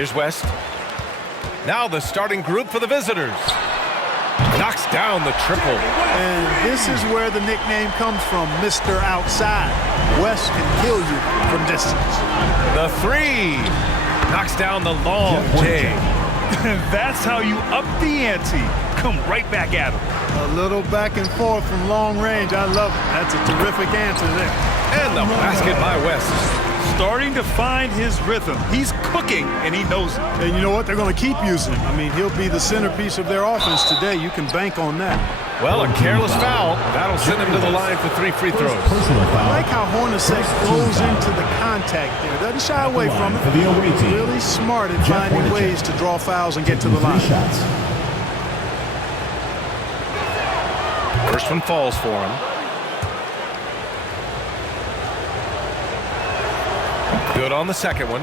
Here's West. Now the starting group for the visitors. Knocks down the triple. And this is where the nickname comes from, Mr. Outside. West can kill you from distance. The three. Knocks down the long J. That's how you up the ante. Come right back at him. A little back and forth from long range. I love it. That's a terrific answer there. And the basket by West. Starting to find his rhythm. He's cooking, and he knows it. And you know what? They're going to keep using him. I mean, he'll be the centerpiece of their offense today. You can bank on that. Well, a careless foul. That'll send him to the line for 3 free throws. I like how Hornacek goes into the contact there. Doesn't shy away from it. Really smart at finding ways to draw fouls and get to the line. First one falls for him. Good on the second one.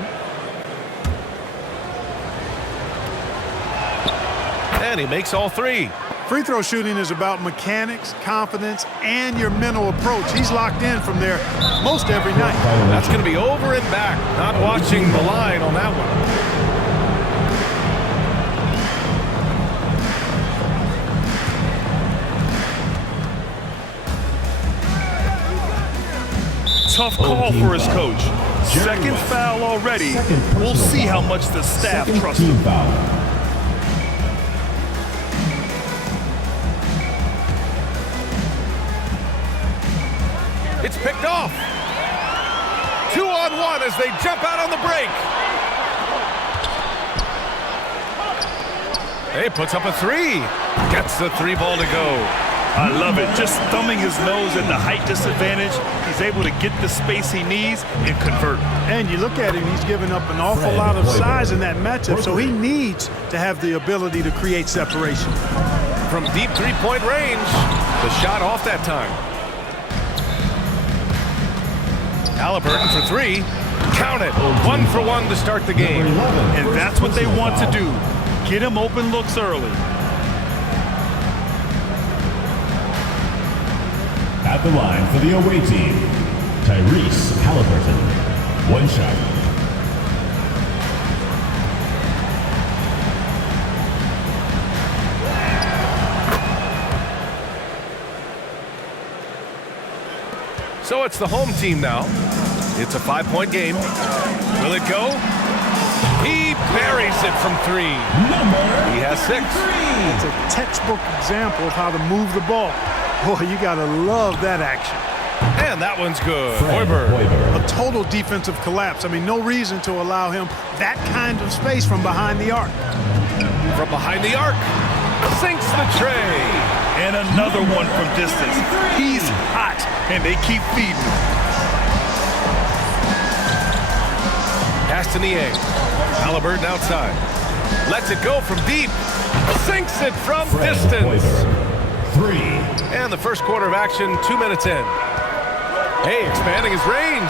And he makes all 3. Free throw shooting is about mechanics, confidence, and your mental approach. He's locked in from there most every night. That's going to be over and back. Not watching the line on that one. Tough call for his coach. Second foul already. We'll see how much the staff trusts him. It's picked off. 2-on-1 as they jump out on the break. He puts up a 3. Gets the 3 ball to go. I love it. Just thumbing his nose at the height disadvantage. He's able to get the space he needs and convert. And you look at him, he's given up an awful lot of size in that matchup, so he needs to have the ability to create separation. From deep 3-point range, the shot off that time. Halliburton for 3. Count it. 1 for 1 to start the game. And that's what they want to do. Get him open looks early. At the line for the away team, Tyrese Halliburton. 1 shot. So it's the home team now. It's a 5-point game. Will it go? He buries it from 3. He has 6. It's a textbook example of how to move the ball. Boy, you got to love that action. And that one's good. Hoiberg. A total defensive collapse. I mean, no reason to allow him that kind of space from behind the arc. From behind the arc. Sinks the tray. And another one from distance. He's hot, and they keep feeding him. Pass to Niang. Halliburton outside. Lets it go from deep. Sinks it from distance. 3. And the first quarter of action, 2 minutes in. Hey, expanding his range.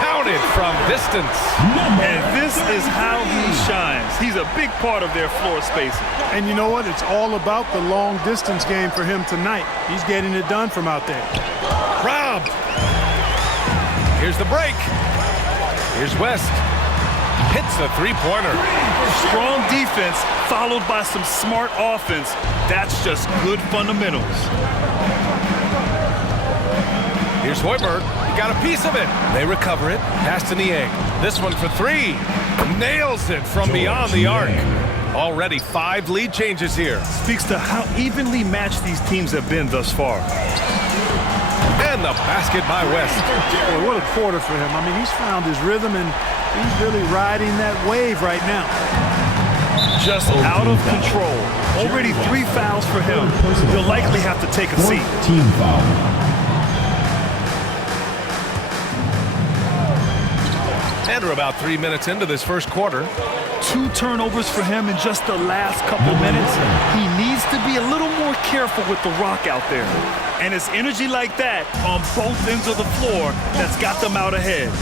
Counted from distance. And this is how he shines. He's a big part of their floor spacing. And you know what? It's all about the long distance game for him tonight. He's getting it done from out there. Robbed. Here's the break. Here's West. Hits a 3-pointer. Strong defense followed by some smart offense. That's just good fundamentals. Here's Hoiberg. He got a piece of it. They recover it. Pass to Niang. This one for 3. Nails it from beyond the arc. Already 5 lead changes here. Speaks to how evenly matched these teams have been thus far. And the basket by West. Boy, what a quarter for him. I mean, he's found his rhythm, and he's really riding that wave right now. Just out of control. Already 3 fouls for him. He'll likely have to take a seat. Team foul. And we're about 3 minutes into this first quarter. 2 turnovers for him in just the last couple minutes. He needs to be a little more careful with the rock out there. And it's energy like that on both ends of the floor that's got them out ahead.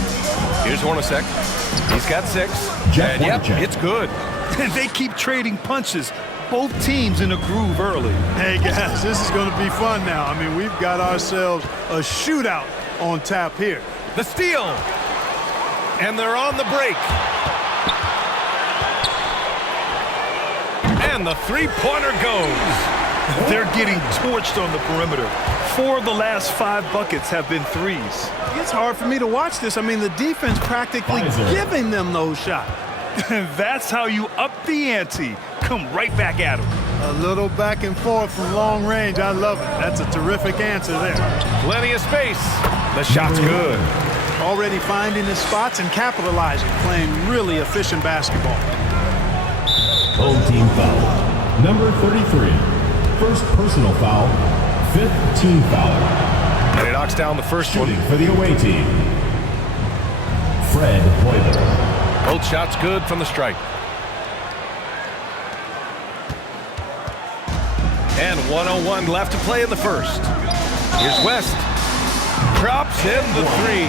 Here's Hornacek. He's got 6. And yep, it's good. And they keep trading punches. Both teams in a groove early. Hey, guys, this is going to be fun now. I mean, we've got ourselves a shootout on tap here. The steal. And they're on the break. And the three-pointer goes. They're getting torched on the perimeter. 4 of the last 5 buckets have been threes. It's hard for me to watch this. I mean, the defense practically giving them those shots. That's how you up the ante. Come right back at them. A little back and forth from long range. I love it. That's a terrific answer there. Plenty of space. The shot's good. Already finding his spots and capitalizing, playing really efficient basketball. Home team foul. Number 33. First personal foul. 5th team foul. And he knocks down the first Shooting one. for the away team. Fred Hoiberg. Both shots good from the stripe. And 1:01 left to play in the first. Here's West. Drops in the three.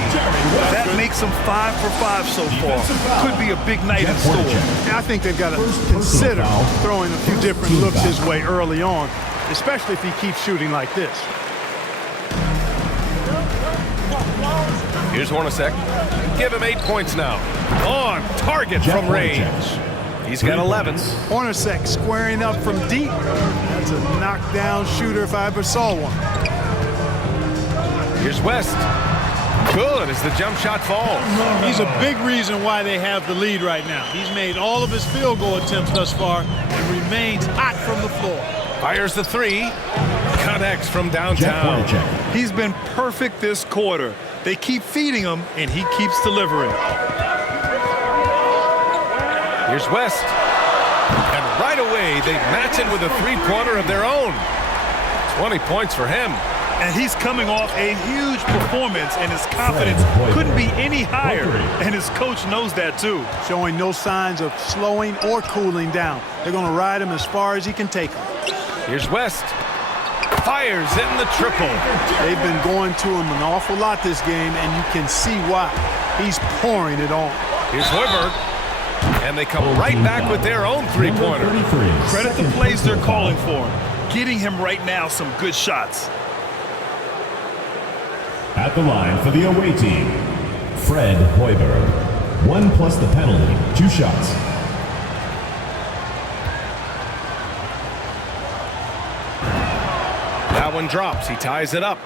That makes them 5 for 5 so far. Could be a big night in store. I think they've got to consider throwing a few different looks his way early on, especially if he keeps shooting like this. Here's Hornacek. Give him 8 points now. On target from range. He's got 11. Hornacek squaring up from deep. That's a knockdown shooter if I ever saw one. Here's West. Good as the jump shot falls. He's a big reason why they have the lead right now. He's made all of his field goal attempts thus far and remains hot from the floor. Fires the three. Connects from downtown. He's been perfect this quarter. They keep feeding him, and he keeps delivering. Here's West. And right away, they match it with a three-pointer of their own. 20 points for him. And he's coming off a huge performance, and his confidence couldn't be any higher. And his coach knows that, too. Showing no signs of slowing or cooling down. They're going to ride him as far as he can take him. Here's West. Fires in the triple. They've been going to him an awful lot this game, and you can see why. He's pouring it on. Here's Hoiberg. And they come right back with their own three-pointer. Credit the plays they're calling for him. Getting him right now some good shots. At the line for the away team, Fred Hoiberg. 1 plus the penalty, 2 shots. That one drops. He ties it up.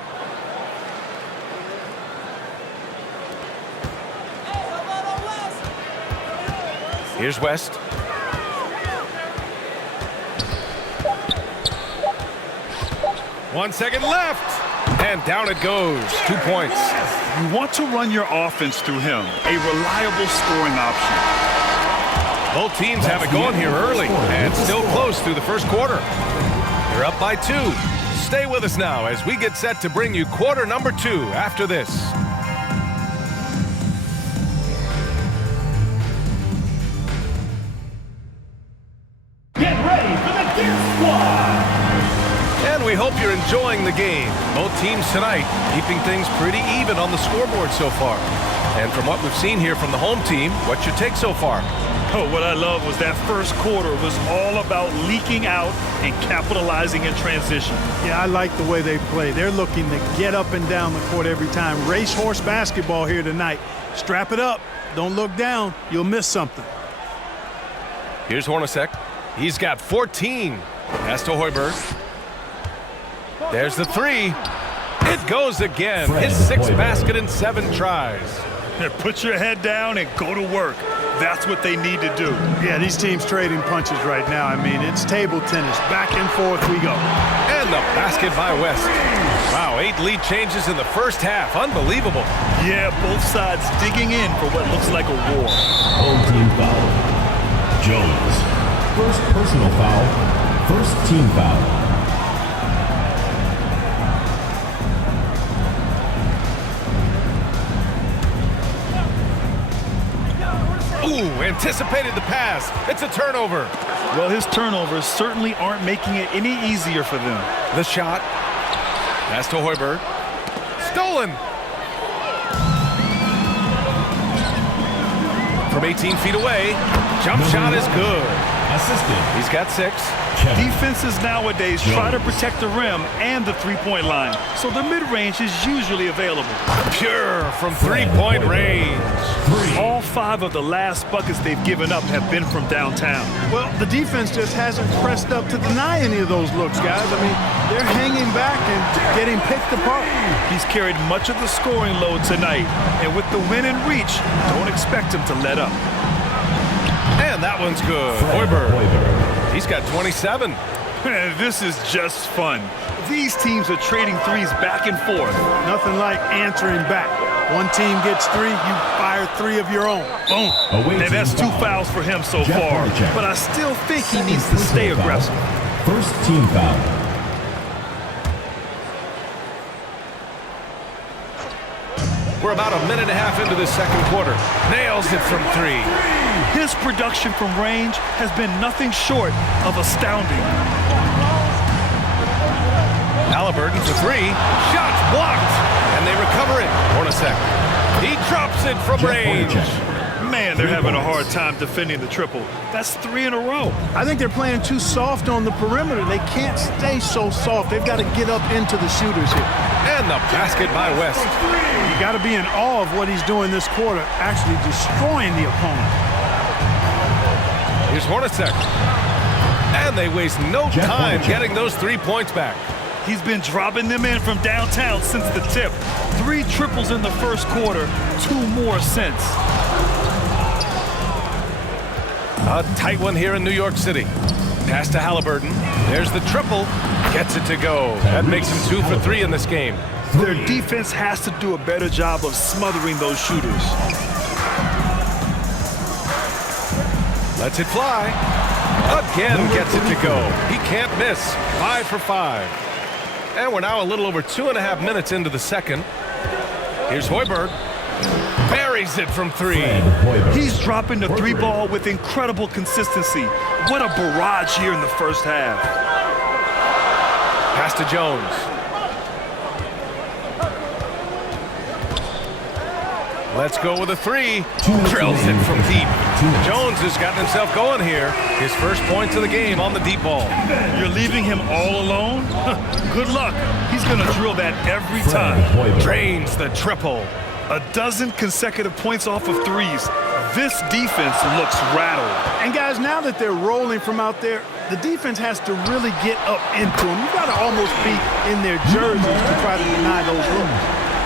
Here's West. One second left. And down it goes. 2 points. You want to run your offense through him, a reliable scoring option. Both teams have it going here early and still close through the first quarter. They're up by 2. Stay with us now as we get set to bring you quarter number 2 after this. Get ready for the Gear Squad! And we hope you're enjoying the game. Both teams tonight keeping things pretty even on the scoreboard so far. And from what we've seen here from the home team, what's your take so far? Oh, what I love was that first quarter was all about leaking out and capitalizing in transition. Yeah, I like the way they play. They're looking to get up and down the court every time. Racehorse basketball here tonight. Strap it up. Don't look down. You'll miss something. Here's Hornacek. He's got 14. Pass to Hoiberg. There's the three. It goes again. His 6th basket in 7 tries. Put your head down and go to work. That's what they need to do. Yeah, these teams trading punches right now. I mean, it's table tennis. Back and forth we go. And the basket by West. Wow, 8 lead changes in the first half. Unbelievable. Yeah, both sides digging in for what looks like a war. Home team foul. Jones. First personal foul. First team foul. Ooh, anticipated the pass. It's a turnover. Well, his turnovers certainly aren't making it any easier for them. The shot. Pass to Hoiberg. Stolen. From 18 feet away. Jump shot is good. Assisted. He's got 6. Defenses nowadays try to protect the rim and the three-point line, so the mid-range is usually available. Pure from three-point range. All 5 of the last buckets they've given up have been from downtown. Well, the defense just hasn't pressed up to deny any of those looks, guys. I mean, they're hanging back and getting picked apart. He's carried much of the scoring load tonight, and with the win in reach, don't expect him to let up. And that one's good. Hoiberg. He's got 27. This is just fun. These teams are trading threes back and forth. Nothing like answering back. One team gets 3, you fire 3 of your own. Boom. And that's 2 fouls for him so far, but I still think he needs to stay aggressive. First team foul. We're about a minute and a half into the second quarter. Nails it from 3. His production from range has been nothing short of astounding. Halliburton for 3. Shots blocked. And they recover it. Hornacek. He drops it from range. Man, they're having a hard time defending the triple. That's 3 in a row. I think they're playing too soft on the perimeter. They can't stay so soft. They've got to get up into the shooters here. And the basket by West. You got to be in awe of what he's doing this quarter, actually destroying the opponent. Here's Hornacek. And they waste no time getting those 3 points back. He's been dropping them in from downtown since the tip. 3 triples in the first quarter, 2 more since. A tight one here in New York City. Pass to Halliburton. There's the triple. Gets it to go. That makes him 2 for 3 in this game. Their defense has to do a better job of smothering those shooters. Lets it fly. Again gets it to go. He can't miss. 5 for 5. And we're now a little over 2.5 minutes into the second. Here's Hoiberg. Buries it from 3. He's dropping the 3 ball with incredible consistency. What a barrage here in the first half. Pass to Jones. Let's go with a 3. Drills it from deep. Jones has gotten himself going here. His first points of the game on the deep ball. You're leaving him all alone? Good luck. He's going to drill that every time. Drains the triple. 12 consecutive points off of 3s. This defense looks rattled. And guys, now that they're rolling from out there, the defense has to really get up into them. You've got to almost be in their jerseys to try to deny those looks.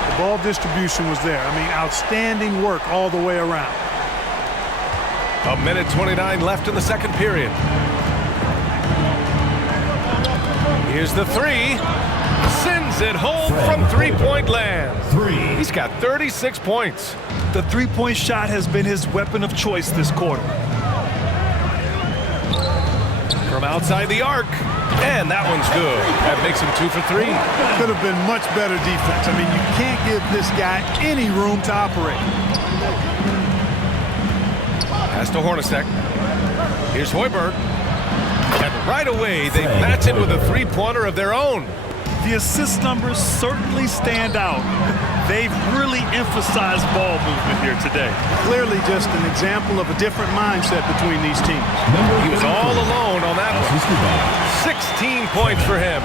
The ball distribution was there. I mean, outstanding work all the way around. A minute 29 left in the second period. Here's the 3. Sends it home from three-point land. 3. He's got 36 points. The three-point shot has been his weapon of choice this quarter. From outside the arc. And that one's good. That makes him 2 for 3. Could have been much better defense. I mean, you can't give this guy any room to operate. Pass to Hornacek. Here's Hoiberg. And right away, they match it with a 3-pointer of their own. The assist numbers certainly stand out. They've really emphasized ball movement here today. Clearly just an example of a different mindset between these teams. He was all alone on that one. 16 points for him.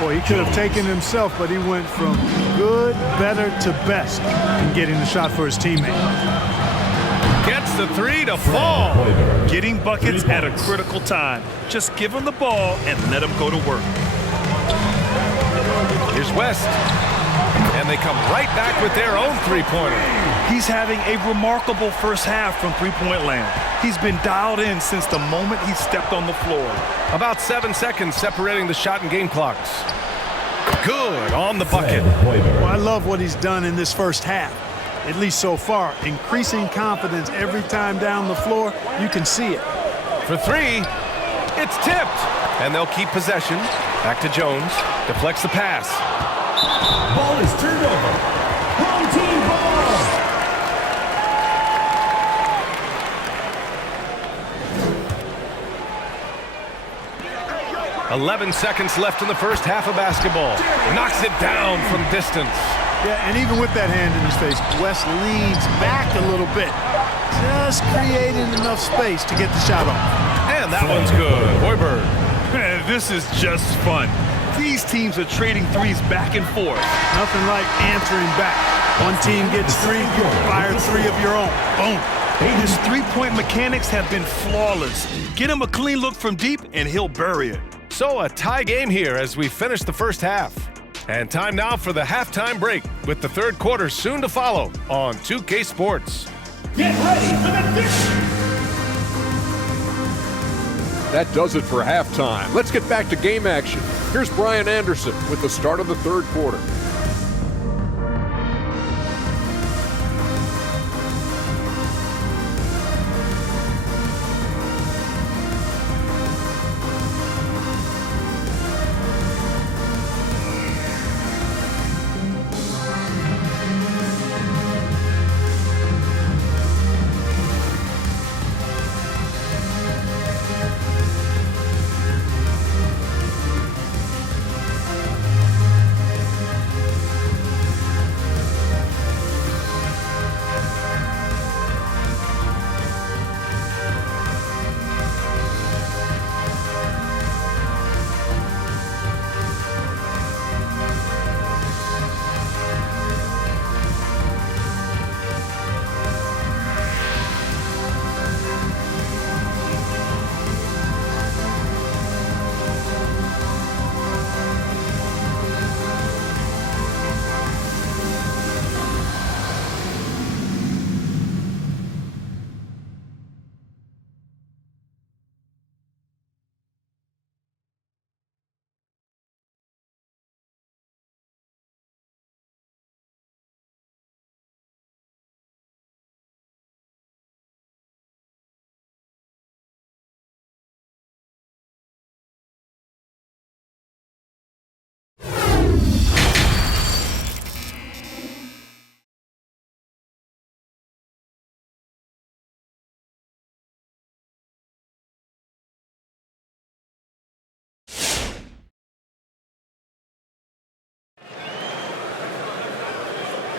Boy, he could have taken himself, but he went from good, better to best in getting the shot for his teammate. Gets the 3 to fall. Getting buckets at a critical time. Just give him the ball and let him go to work. Here's West. And they come right back with their own 3-pointer. He's having a remarkable first half from three-point land. He's been dialed in since the moment he stepped on the floor. About 7 seconds separating the shot and game clocks. Good on the bucket. Well, I love what he's done in this first half, at least so far. Increasing confidence every time down the floor. You can see it. For 3, it's tipped. And they'll keep possession. Back to Jones. Deflects the pass. Ball is turned over. Home team ball. "11 seconds left in the first half of basketball. Knocks it down from distance. Yeah, and even with that hand in his face, West leans back a little bit. Just creating enough space to get the shot off. And that one's good. Hoiberg. Man, this is just fun. These teams are trading threes back and forth. Nothing like answering back. One team gets three, you fire three of your own. Boom. His three-point mechanics have been flawless. Get him a clean look from deep, and he'll bury it. So a tie game here as we finish the first half. And time now for the halftime break with the third quarter soon to follow on 2K Sports. Get ready for the That does it for halftime. Let's get back to game action. Here's Brian Anderson with the start of the third quarter.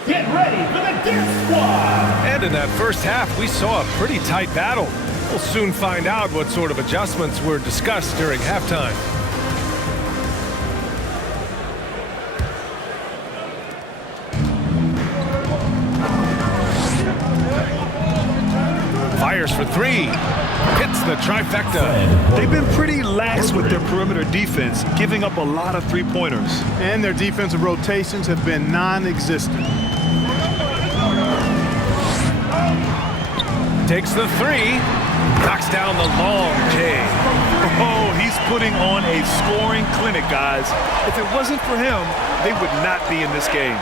Get ready for the Dip Squad! And in that first half, we saw a pretty tight battle. We'll soon find out what sort of adjustments were discussed during halftime. Fires for three. Hits the trifecta. They've been pretty lax with their perimeter defense, giving up a lot of three-pointers. And their defensive rotations have been non-existent. Takes the three. Knocks down the long J. Oh, he's putting on a scoring clinic, guys. If it wasn't for him, they would not be in this game.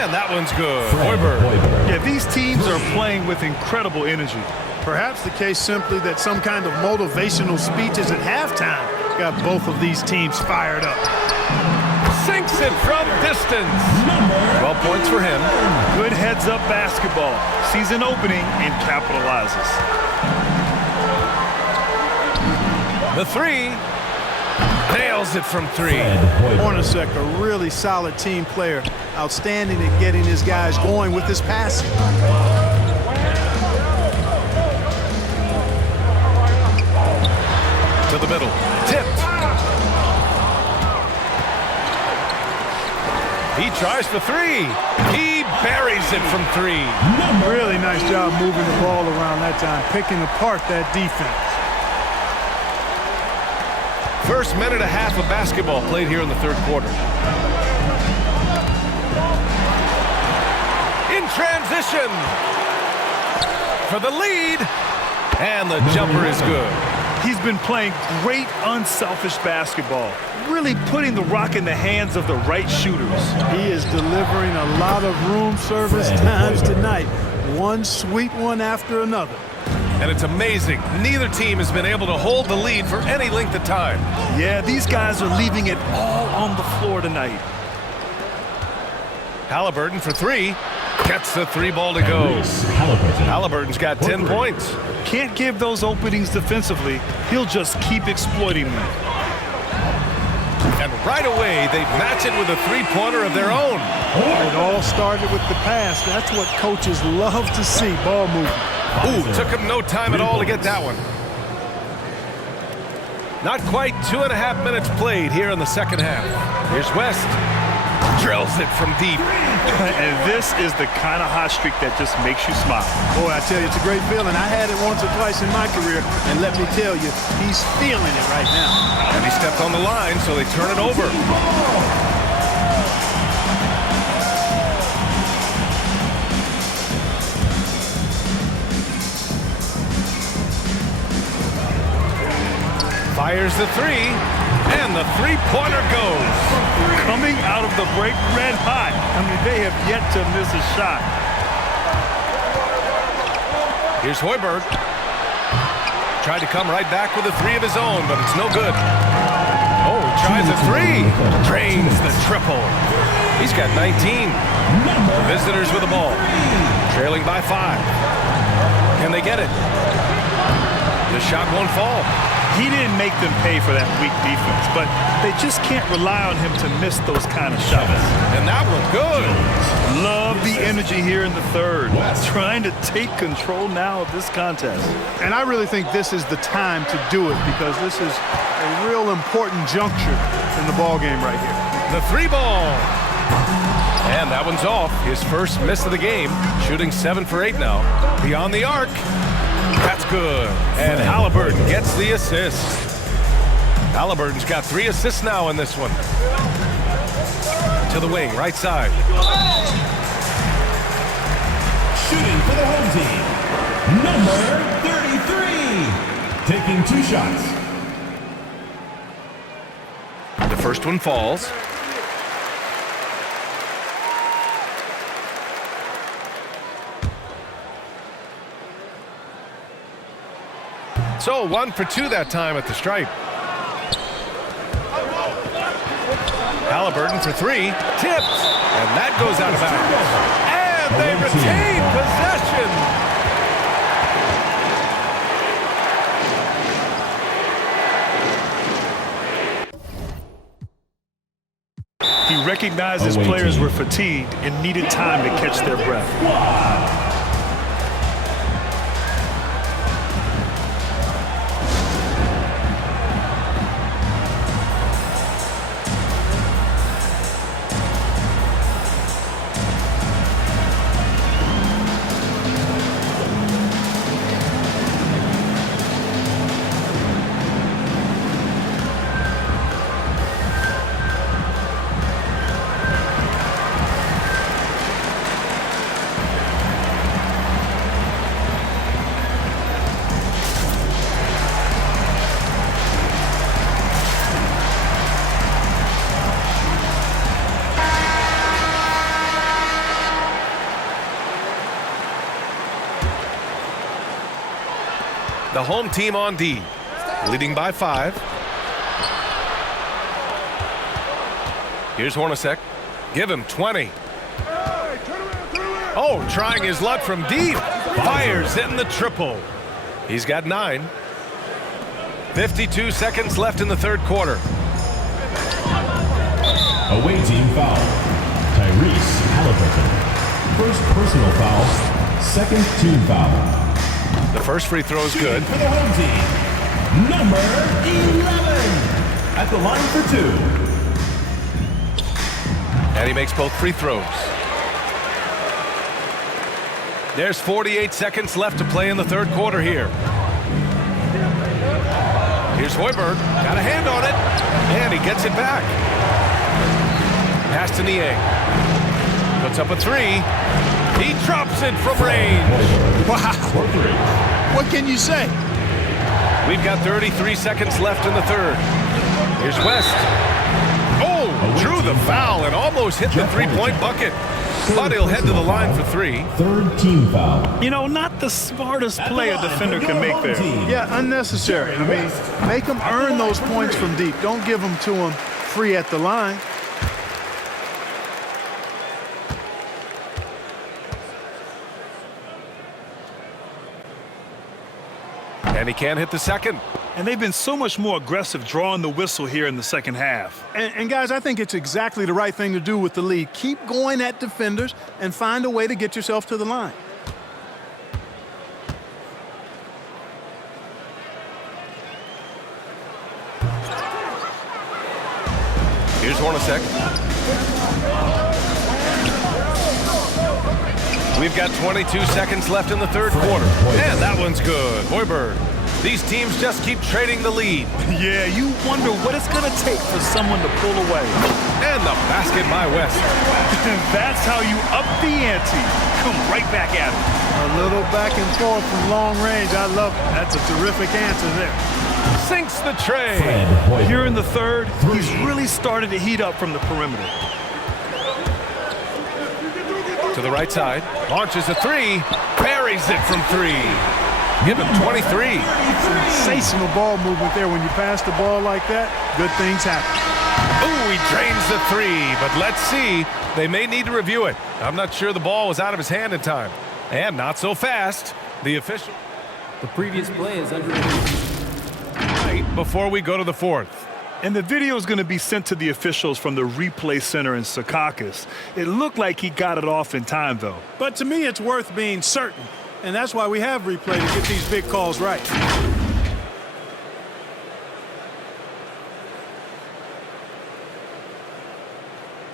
And that one's good. Hoiberg. Yeah, these teams are playing with incredible energy. Perhaps the case simply that some kind of motivational speeches at halftime got both of these teams fired up. Sinks it from distance. 12 points for him. Good heads-up basketball. Sees an opening and capitalizes. The three. Nails it from three. Hornacek, a really solid team player. Outstanding at getting his guys going with his passing. To the middle. Tipped. He tries for three. He buries it from three. Really nice job moving the ball around that time, picking apart that defense. First minute and a half of basketball played here in the third quarter. In transition. For the lead. And the jumper is good. He's been playing great unselfish basketball, really putting the rock in the hands of the right shooters. He is delivering a lot of room service times tonight. One sweet one after another. And it's amazing. Neither team has been able to hold the lead for any length of time. Yeah, these guys are leaving it all on the floor tonight. Halliburton for three. Gets the three ball to go. Halliburton's got 10 points. Can't give those openings defensively. He'll just keep exploiting them. And right away, they match it with a three-pointer of their own. It all started with the pass. That's what coaches love to see, ball movement. Ooh, took him no time at all to get that one. Not quite 2.5 minutes played here in the second half. Here's West. Drills it from deep. And this is the kind of hot streak that just makes you smile. Boy, I tell you, it's a great feeling. I had it once or twice in my career, and let me tell you, he's feeling it right now. And he stepped on the line, so they turn it over. Fires the three, and the three-pointer goes. Coming out of the break red hot. I mean, they have yet to miss a shot. Here's Hoiberg. Tried to come right back with a three of his own, but it's no good. Oh, he tries a three. Drains the triple. He's got 19. The visitors with the ball. Trailing by 5. Can they get it? The shot won't fall. He didn't make them pay for that weak defense, but they just can't rely on him to miss those kind of shots. And that was good. Love the energy here in the third. Trying to take control now of this contest. And I really think this is the time to do it because this is a real important juncture in the ball game right here. The three ball. And that one's off. His first miss of the game. Shooting 7 for 8 now. Beyond the arc. That's good. And Halliburton gets the assist. Halliburton's got 3 assists now in this one. To the wing, right side. Shooting for the home team, number 33. Taking 2 shots. The first one falls. So 1 for 2 that time at the stripe. Halliburton for 3, tipped, and that goes out of bounds. And they retain possession. He recognized his players were fatigued and needed time to catch their breath. The home team on D, leading by 5. Here's Hornacek. Give him 20. Oh, trying his luck from deep. Fires in the triple. He's got 9. 52 seconds left in the third quarter. Away team foul. Tyrese Halliburton. First personal foul. Second team foul. The first free throw is good. For the home team, number 11. At the line for 2. And he makes both free throws. There's 48 seconds left to play in the third quarter here. Here's Hoiberg. Got a hand on it. And he gets it back. Pass to Nie. Puts up a 3. He drops it from range. Wow. What can you say? We've got 33 seconds left in the third. Here's West. Oh, drew the foul and almost hit the three-point bucket. But he'll head to the line for 3. Third team foul. You know, not the smartest play a defender can make there. Yeah, unnecessary. I mean, make them earn those points from deep. Don't give them to them free at the line. And he can't hit the second. And they've been so much more aggressive drawing the whistle here in the second half. And guys, I think it's exactly the right thing to do with the lead. Keep going at defenders and find a way to get yourself to the line. Hornacek. We've got 22 seconds left in the third quarter. And that one's good. Hoiberg. These teams just keep trading the lead. Yeah, you wonder what it's going to take for someone to pull away. And the basket by West. And that's how you up the ante. Come right back at it. A little back and forth from long range. I love it. That's a terrific answer there. Sinks the tray. Here in the third, he's really started to heat up from the perimeter. To the right side. Launches a three. Buries it from three. Give him 23. Sensational ball movement there. When you pass the ball like that, good things happen. Ooh, he drains the three, but let's see. They may need to review it. I'm not sure the ball was out of his hand in time. And not so fast. The official. The previous play is under review. Right before we go to the fourth. And the video is going to be sent to the officials from the replay center in Secaucus. It looked like he got it off in time, though. But to me, it's worth being certain. And that's why we have replay to get these big calls right.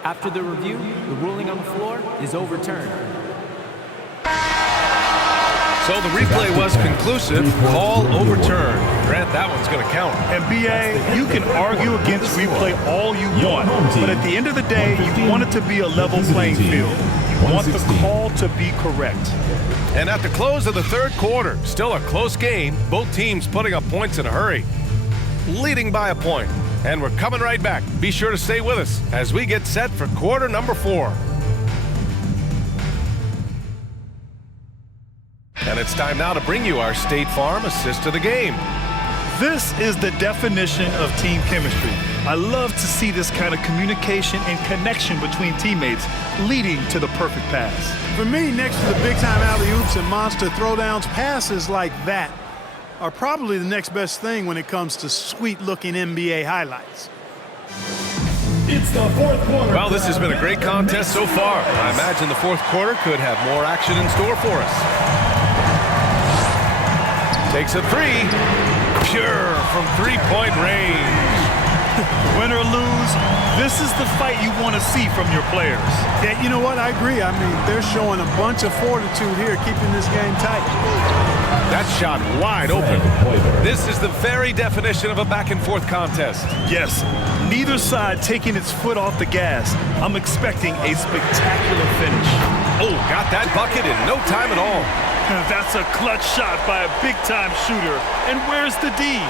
After the review, the ruling on the floor is overturned. So the replay was conclusive. Call overturned. Grant, that one's going to count. And BA, you can argue against replay all you want, but at the end of the day, you want it to be a level playing field. You want the call to be correct. And at the close of the third quarter, still a close game, both teams putting up points in a hurry. Leading by a point. And we're coming right back. Be sure to stay with us as we get set for quarter number 4. And it's time now to bring you our State Farm assist of the game. This is the definition of team chemistry. I love to see this kind of communication and connection between teammates leading to the perfect pass. For me, next to the big-time alley-oops and monster throwdowns, passes like that are probably the next best thing when it comes to sweet-looking NBA highlights. It's the fourth quarter. Well, this has been a great contest so far. I imagine the fourth quarter could have more action in store for us. Takes a three. Pure from three-point range. Win or lose, this is the fight you want to see from your players. Yeah, you know what? I agree. I mean, they're showing a bunch of fortitude here, keeping this game tight. That shot wide open. This is the very definition of a back-and-forth contest. Yes, neither side taking its foot off the gas. I'm expecting a spectacular finish. Oh, got that bucket in no time at all. That's a clutch shot by a big-time shooter. And where's the D?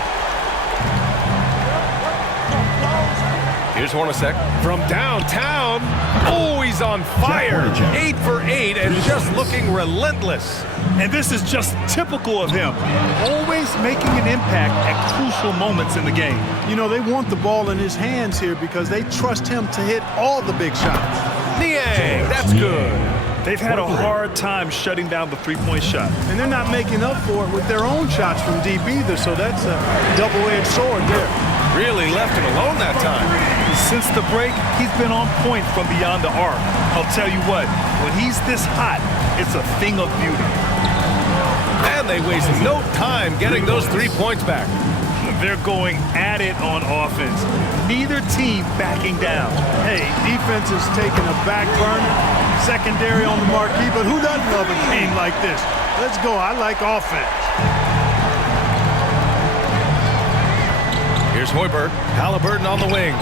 Here's Hornacek from downtown. Oh, he's on fire. 8 for 8 and just looking relentless. And this is just typical of him. Always making an impact at crucial moments in the game. You know, they want the ball in his hands here because they trust him to hit all the big shots. Niang, that's good. They've had a hard time shutting down the three-point shot. And they're not making up for it with their own shots from deep either, so that's a double-edged sword there. Really left him alone that time. Since the break, he's been on point from beyond the arc. I'll tell you what, when he's this hot, it's a thing of beauty. And they waste no time getting those 3 points back. They're going at it on offense. Neither team backing down. Hey, defense is taking a back burner, secondary on the marquee, but who doesn't love a game like this? Let's go. I like offense. Here's Hoiberg. Halliburton on the wing.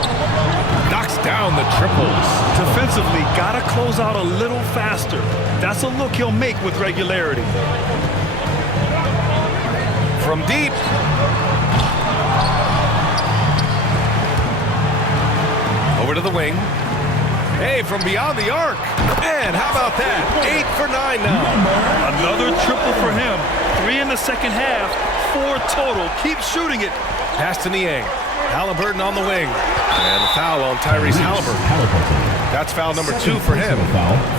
Knocks down the triples. Defensively, gotta close out a little faster. That's a look he'll make with regularity. From deep. Over to the wing. Hey, from beyond the arc. And how about that? 8 for 9 now. Another triple for him. 3 in the second half. 4 total. Keep shooting it. Pass to Niang. Halliburton on the wing. And a foul on Tyrese Halliburton. That's foul number 2 for him.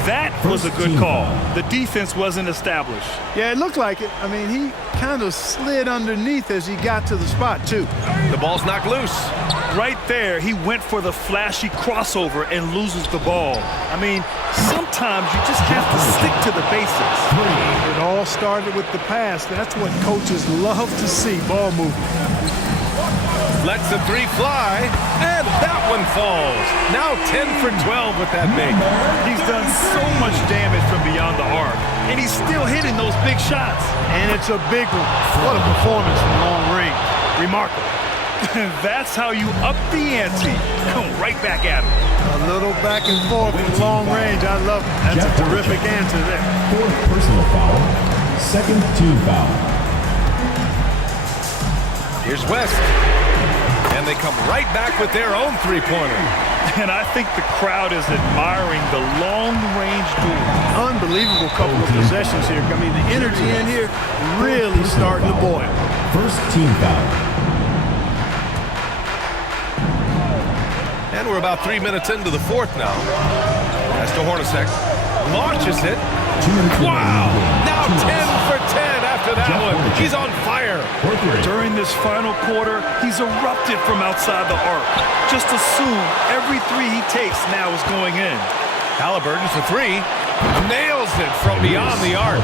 That was a good call. The defense wasn't established. Yeah, it looked like it. I mean, he kind of slid underneath as he got to the spot, too. The ball's knocked loose. Right there, he went for the flashy crossover and loses the ball. I mean, sometimes you just have to stick to the basics. It all started with the pass. That's what coaches love to see, ball movement. Lets the three fly, and that one falls. Now 10 for 12 with that make. He's done so much damage from beyond the arc, and he's still hitting those big shots. And it's a big one. What a performance from long range. Remarkable. That's how you up the ante. Come right back at him. A little back and forth from long range. I love it. That's a terrific answer there. Fourth personal foul. Second team foul. Here's West. And they come right back with their own three-pointer. And I think the crowd is admiring the long-range duel. Unbelievable couple of possessions here. I mean, the energy in here really starting to boil. First team foul. And we're about 3 minutes into the fourth now. As to Hornacek. Launches it. Wow! Now 10 for 10 after that one. He's on fire. During this final quarter, he's erupted from outside the arc. Just assume every three he takes now is going in. Halliburton for three. Nails it from beyond the arc.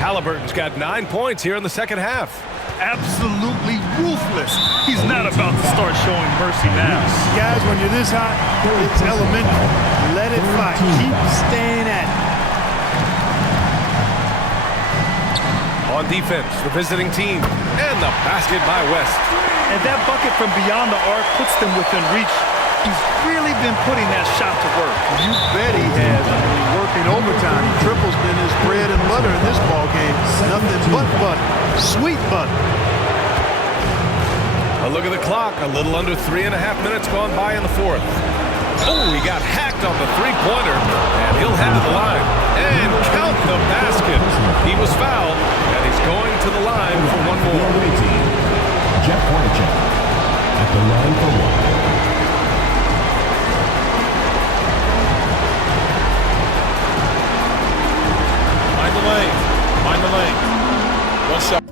Halliburton's got 9 points here in the second half. Absolutely ruthless. He's not about to start showing mercy now. Guys, when you're this hot, it's elementary. Let it fly. Keep staying at it. On defense, the visiting team. And the basket by West. And that bucket from beyond the arc puts them within reach. He's really been putting that shot to work. You bet he has. I mean, working overtime. Triple's been his bread and butter in this ball game. Nothing but butter. Sweet butter. A look at the clock. A little under 3.5 minutes gone by in the fourth. Oh, he got hacked on the three-pointer, and he'll head to the line and count the basket. He was fouled, and he's going to the line for one more. Jeff Hornacek at the line for one. Mind the lane. Mind the lane. One shot.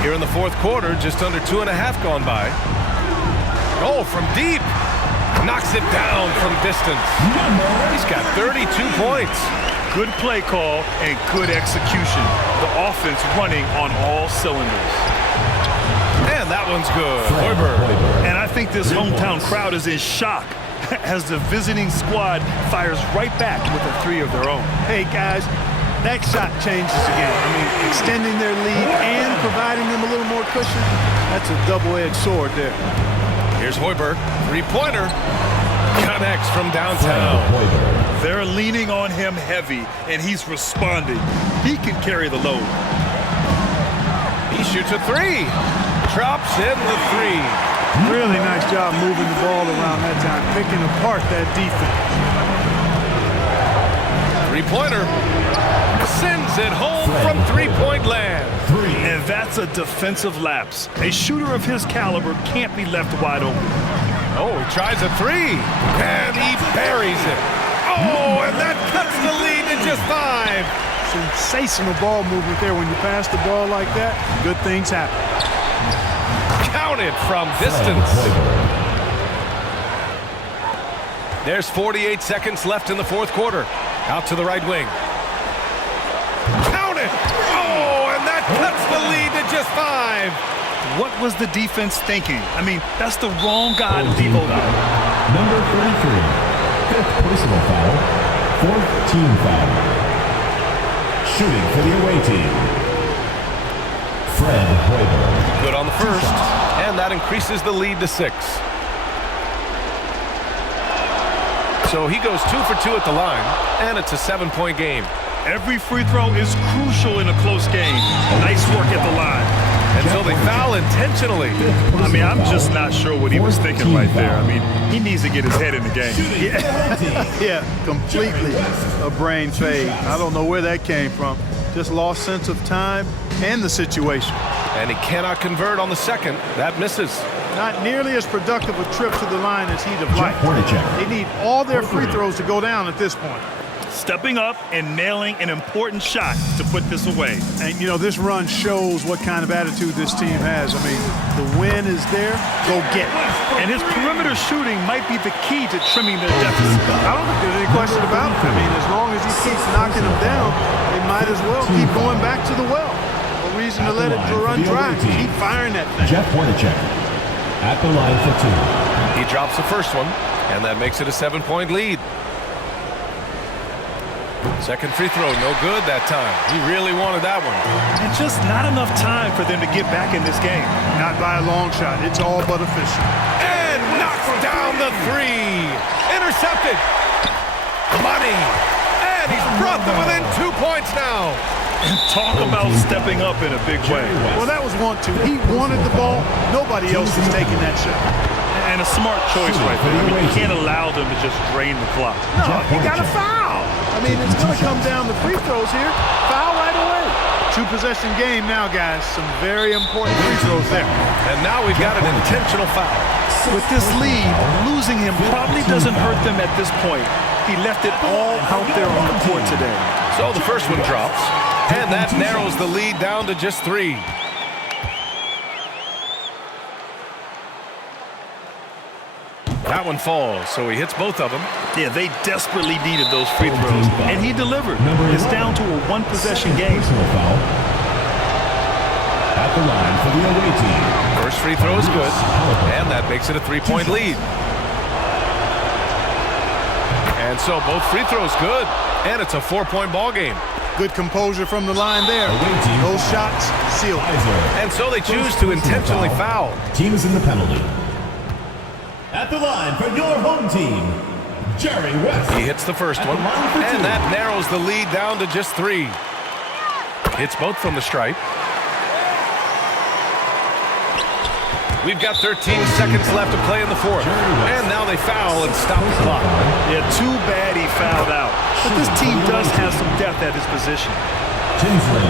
Here in the fourth quarter, just under 2.5 gone by. Oh, from deep. Knocks it down from distance. He's got 32 points. Good play call and good execution. The offense running on all cylinders. And that one's good. Hoiberg. And I think this hometown crowd is in shock as the visiting squad fires right back with a three of their own. Hey, guys, that shot changes again. I mean, extending their lead and providing them a little more cushion, that's a double-edged sword there. Here's Hoiberg. Three-pointer. Connects from downtown. They're leaning on him heavy, and he's responding. He can carry the load. He shoots a three. Drops in the three. Really nice job moving the ball around that time, picking apart that defense. Three-pointer. Sends it home from three-point land. And that's a defensive lapse. A shooter of his caliber can't be left wide open. Oh, he tries a three. And he buries it. Oh, and that cuts the lead to just 5. Sensational ball movement there. When you pass the ball like that, good things happen. Counted from distance. There's 48 seconds left in the fourth quarter. Out to the right wing. Count it! Oh, and that cuts the lead to just 5. What was the defense thinking? I mean, that's the wrong guy to leave open. Number 33, fifth personal foul, fourth team foul. Shooting for the away team, Fred Hoiberg. Good on the first, and that increases the lead to 6. So he goes 2 for 2 at the line, and it's a 7-point game. Every free throw is crucial in a close game. Nice work at the line. And so they foul intentionally. I mean, I'm just not sure what he was thinking right there. I mean, he needs to get his head in the game. Yeah, completely a brain fade. I don't know where that came from. Just lost sense of time and the situation. And he cannot convert on the second. That misses. Not nearly as productive a trip to the line as he'd have liked. They need all their free throws to go down at this point. Stepping up and nailing an important shot to put this away. And, you know, this run shows what kind of attitude this team has. I mean, the win is there. Go get it. And his perimeter shooting might be the key to trimming their deficit. I don't think there's any question about it. I mean, as long as he keeps knocking them down, they might as well keep going back to the well. No reason to let it run dry. Keep firing that thing. Jeff Hornacek at the line for 2. He drops the first one, and that makes it a 7-point lead. Second free throw, no good that time. He really wanted that one. And just not enough time for them to get back in this game. Not by a long shot. It's all but official. And knocks down the 3. Intercepted. Money. And he's brought them within 2 points now. And talk about stepping up in a big way. Well, that was 1-2. He wanted the ball. Nobody else was taking that shot. And a smart choice right there. I mean, you can't allow them to just drain the clock. No, you got to foul. I mean, it's going to come down to free throws here. Foul right away. 2-possession game now, guys. Some very important free throws there. And now we've got an intentional foul. With this lead, losing him probably doesn't hurt them at this point. He left it all out there on the court today. So the first one drops, and that narrows the lead down to just 3. That one falls, so he hits both of them. Yeah, they desperately needed those free throws, and he delivered. It's down to a 1-possession game. Foul at the line for the away team. First free throw is good, and that makes it a 3-point lead. And so both free throws good, and it's a 4-point ball game. Good composure from the line there. Those shots sealed. And so they choose to intentionally foul. Team is in the penalty. At the line for your home team, Jerry West. He hits the first one, and that narrows the lead down to just 3. Hits both from the stripe. We've got 13 seconds left to play in the fourth. And now they foul and stop the clock. Yeah, too bad he fouled out. But this team does have some depth at his position. Tinsley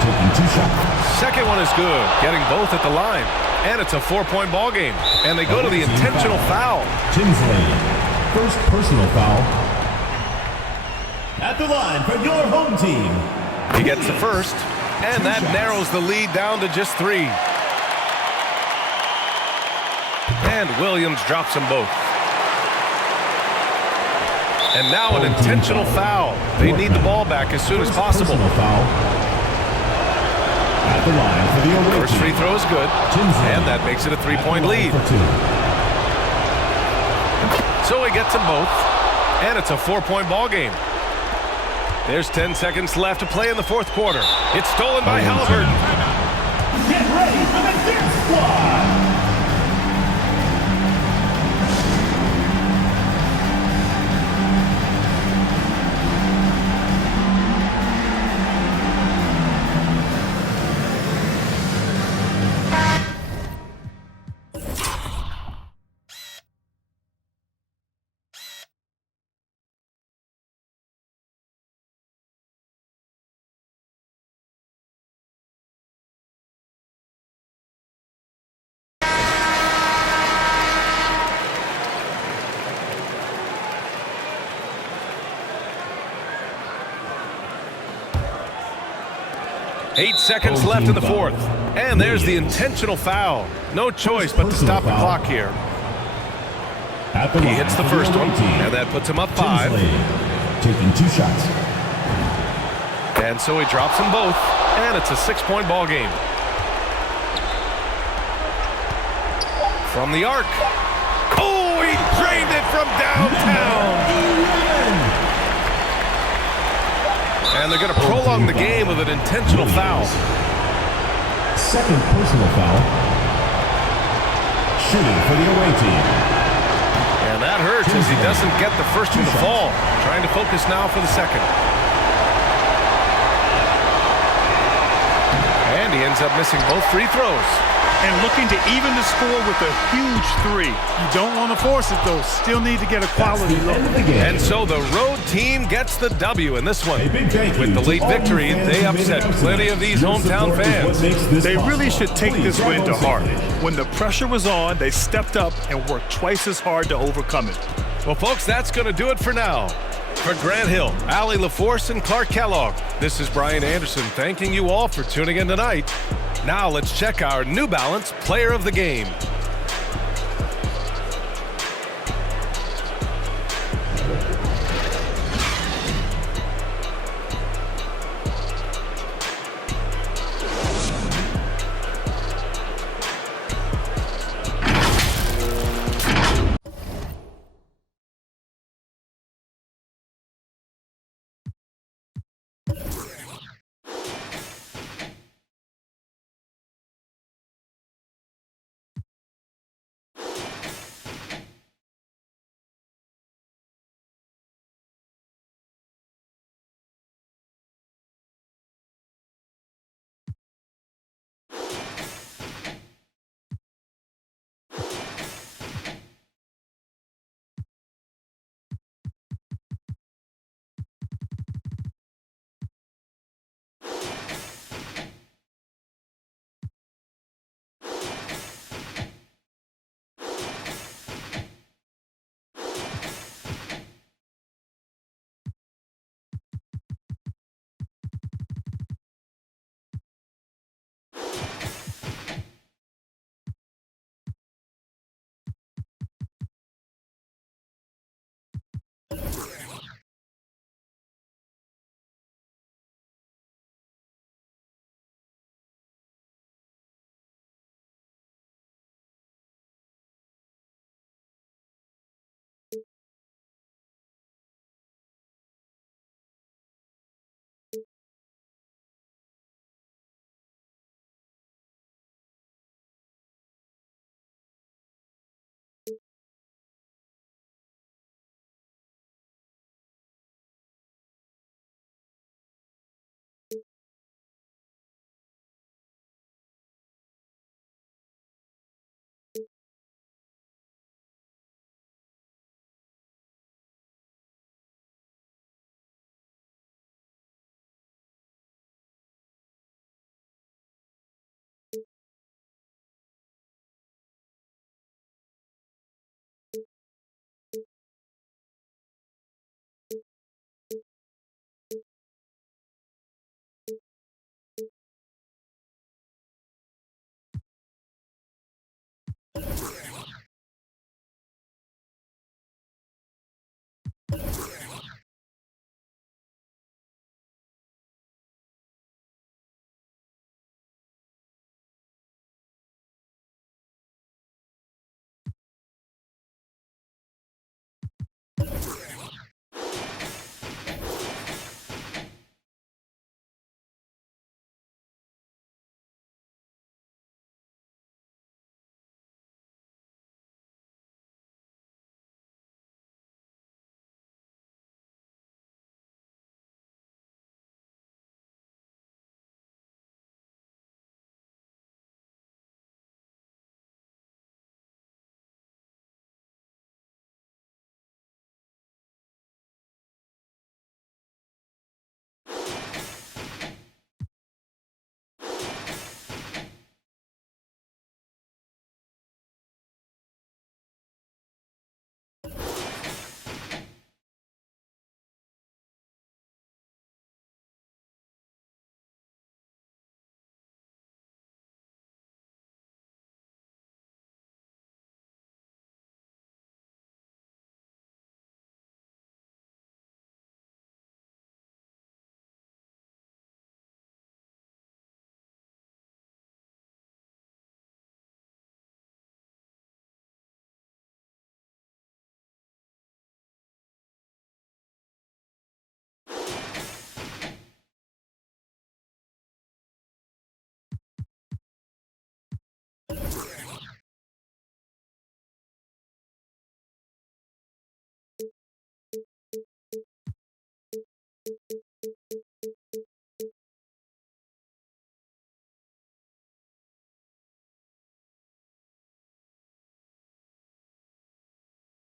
taking 2 shots. Second one is good, getting both at the line. And it's a 4-point ball game. And they go to the intentional foul. Tinsley, first personal foul. At the line for your home team. He gets the first, and that narrows the lead down to just 3. And Williams drops them both. And now an intentional foul. They need the ball back as soon as possible. Foul. At the line for the away First free throw is good, and that makes it a 3-point lead. So he gets them both, and it's a 4-point ball game. There's 10 seconds left to play in the fourth quarter. It's stolen by Halliburton. Get ready for the Dip Squad. Eight seconds left in the fourth. And there's the intentional foul. No choice but to stop the clock here. He hits the first one, and that puts him up 5. Taking 2 shots. And so he drops them both, and it's a 6-point ball game. From the arc. Oh, he drained it from downtown. And they're going to prolong the game with an intentional foul. Second personal foul. Shooting for the away team. And that hurts as he doesn't get the first one to fall. Trying to focus now for the second. And he ends up missing both free throws. And looking to even the score with a huge three. You don't want to force it, though. Still need to get a quality look. And so the road team gets the W in this one. With the late victory, they upset plenty of these hometown fans. They really should take this win to heart. When the pressure was on, they stepped up and worked twice as hard to overcome it. Well, folks, that's going to do it for now. For Grant Hill, Allie LaForce, and Clark Kellogg, this is Brian Anderson thanking you all for tuning in tonight. Now let's check our New Balance Player of the Game.